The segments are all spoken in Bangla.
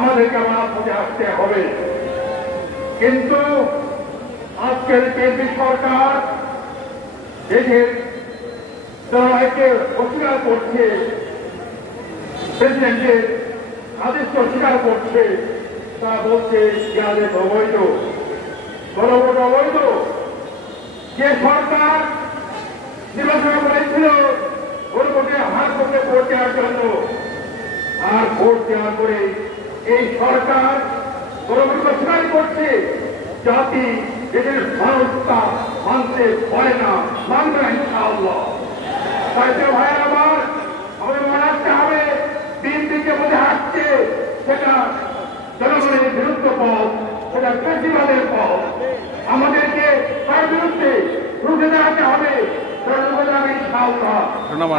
আমাদেরকে আমার পথে আসতে হবে। কিন্তু আজকের কেন্দ্রীয় সরকার দেশের লড়াইকে অস্বীকার করছে, প্রেসিডেন্টের আদেশ অস্বীকার করছে। তা বলছে ইয়াদের অবৈধ, বড় অবৈধ। যে সরকার নির্বাচন করেছিল ভোটে হাত করতে ভোট দেওয়ার জন্য, আর ভোট দেওয়ার পরে এই সরকার গণভোট অস্বীকার করছে। জাতি দেশের মানুষটা মানতে পারে না, মানবে না ইনশাআল্লাহ। তাই তো ভাই আমার, আমাদের মনে রাখতে হবে বিএনপিকে মধ্যে হাঁটছে সেটা জনগণের বিরুদ্ধে পথ, সেটা কৃষিবাদের পথ। আমাদেরকে তার বিরুদ্ধে রুখে দাঁড়াতে হবে।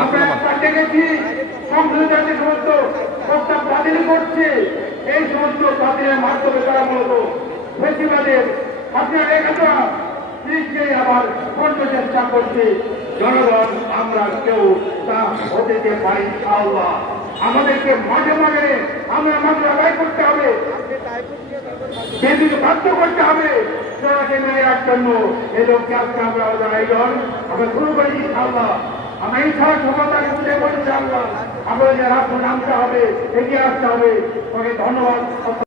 আমরা দেখেছি সংসদে যে সমস্ত প্রস্তাব বাতিল করছে, এই সমস্ত বাতিলের মাধ্যমে তারা মূলত ফেসিবাদের আপনার একটা জিনিসকে আবার খণ্ড চেষ্টা করছে। জনগণ আমরা কেউ তা হতে পারি ইনশাআল্লাহ। আমাদেরকে মাঝে মাঝে আমরা মাঝে আদায় করতে হবে, কেন্দ্রকে বাধ্য করতে হবে জনকে নেওয়ার জন্য। এই লোককে আজকে আমরা আয়োজন আমরা শুরু করি ইনশাআল্লাহ। আমরা ইনশাআল্লাহ সফলতাকে বুঝে বলছি আল্লাহ। আমাদের রাস্তা নামতে হবে, এগিয়ে আসতে হবে। তবে ধন্যবাদ।